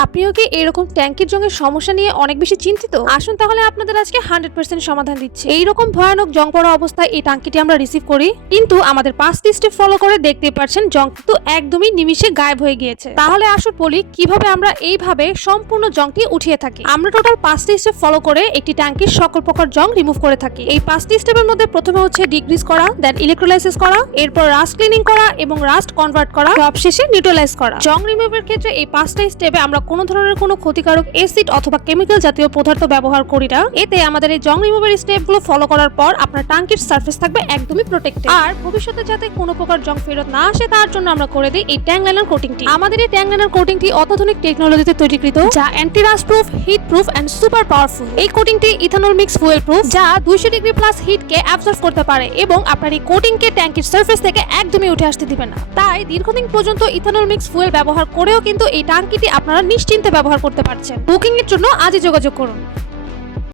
আপনিও কি এরকম ট্যাঙ্কির জংয়ের সমস্যা নিয়ে অনেক বেশি চিন্তিত? আসুন তাহলে আপনাদের আজকে 100% সমাধান দিচ্ছি। এইরকম ভয়ানক জং পড়া অবস্থায় এই ট্যাঙ্কিটি আমরা রিসিভ করি, কিন্তু আমাদের 5টি স্টেপ ফলো করে দেখতেই পাচ্ছেন জং কিন্তু একদমই নিমিষে গায়েব হয়ে গিয়েছে। তাহলে আসুন বলি কিভাবে আমরা এইভাবে সম্পূর্ণ জংটি উঠিয়ে থাকি। আমরা টোটাল 5টি স্টেপ ফলো করে একটি ট্যাঙ্কির সকল প্রকার জং রিমুভ করে থাকি। এই 5টি স্টেপের মধ্যে প্রথমে হচ্ছে ডিগ্রিজ করা, দেন ইলেকট্রোলাইসিস করা, এরপর রাস্ট ক্লিনিং করা এবং রাস্ট কনভার্ট করা, সবশেষে নিউট্রালাইজ করা। জং রিমুভের ক্ষেত্রে এই 5টা স্টেপে আমরা কোনো ধরনের কোনো ক্ষতিকারক অ্যাসিড অথবা কেমিক্যাল জাতীয় পদার্থ ব্যবহার করি না। এতে আমাদের এই জং রিমুভের স্টেপগুলো ফলো করার পর আপনার ট্যাঙ্কির সারফেস থাকবে একদমই প্রোটেক্টেড। আর ভবিষ্যতে যাতে কোনো প্রকার জং ফেরত না আসে তার জন্য আমরা করে দিই এই ট্যাঙ্ক লাইনার কোটিংটি। আমাদের এই ট্যাঙ্ক লাইনার কোটিংটি অত্যাধুনিক টেকনোলজিতে তৈরিকৃত, যা anti rushed proof, heat proof and super powerful. এই কোটিংটি ইথানল মিক্স ফুয়েল প্রুফ, যা 200 ডিগ্রি প্লাস হিটকে অ্যাবজর্ব করতে পারে এবং আপনার এই কোটিংকে ট্যাঙ্কির সারফেস থেকে একদমই উঠে আসতে দিবে না। তাই দীর্ঘদিন পর্যন্ত ইথানল মিক্স ফুয়েল ব্যবহার করেও কিন্তু এই ট্যাঙ্কিটি আপনারা নিশ্চিন্তে ব্যবহার করতে পারছেন। বুকিং এর জন্য আজই যোগাযোগ করুন।